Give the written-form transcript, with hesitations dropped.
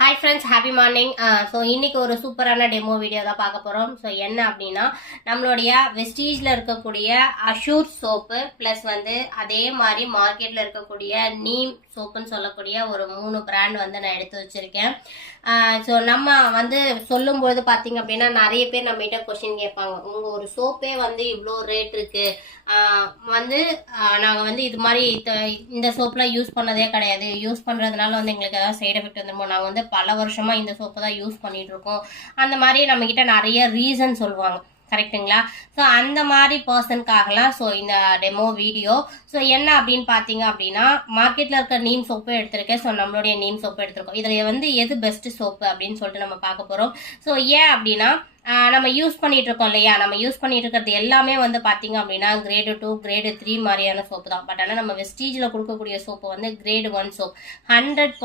Hi friends, happy morning. So இன்னைக்கு ஒரு சூப்பரான டெமோ வீடியோ தான் பார்க்க போகிறோம். ஸோ என்ன அப்படின்னா, நம்மளுடைய வெஸ்டீஜில் இருக்கக்கூடிய அஷூர் சோப்பு ப்ளஸ் வந்து அதே மாதிரி மார்க்கெட்டில் இருக்கக்கூடிய நீம் சோப்புன்னு சொல்லக்கூடிய ஒரு 3 பிராண்ட் வந்து நான் எடுத்து வச்சுருக்கேன். ஸோ நம்ம வந்து சொல்லும்போது பார்த்தீங்க அப்படின்னா, நிறைய பேர் நம்மகிட்ட கொஸ்டின் கேட்பாங்க. உங்கள் ஒரு சோப்பே வந்து இவ்வளோ ரேட் இருக்குது, வந்து நாங்கள் வந்து இது மாதிரி இந்த சோப்லாம் யூஸ் பண்ணதே கிடையாது, யூஸ் பண்ணுறதுனால வந்து எங்களுக்கு ஏதாவது சைடு எஃபெக்ட் வந்துருமோ, நாங்கள் வந்து பல வருஷமா இந்த சோப்பை தான் யூஸ் பண்ணிட்டு இருக்கோம், அந்த மாதிரி நம்ம கிட்ட நிறைய ரீசன் சொல்லுவாங்க. கரெக்டுங்களா? ஸோ அந்த மாதிரி பர்சனுக்காகலாம் ஸோ இந்த டெமோ வீடியோ. ஸோ என்ன அப்படின்னு பார்த்தீங்க அப்படின்னா, மார்க்கெட்டில் இருக்க நீம் சோப்பு எடுத்திருக்கேன். ஸோ நம்மளுடைய நீம் சோப்பு எடுத்திருக்கோம். இதில் வந்து எது பெஸ்ட் சோப்பு அப்படின்னு சொல்லிட்டு நம்ம பார்க்க போகிறோம். ஸோ ஏன் அப்படின்னா, நம்ம யூஸ் பண்ணிட்டு இருக்கோம் இல்லையா, நம்ம யூஸ் பண்ணிட்டு இருக்கிறது எல்லாமே வந்து பார்த்தீங்க அப்படின்னா கிரேடு 2 கிரேடு 3 மாதிரியான சோப்பு தான். பட் ஆனால் நம்ம வெஸ்டீஜில் கொடுக்கக்கூடிய சோப்பு வந்து கிரேடு 1 சோப். 100%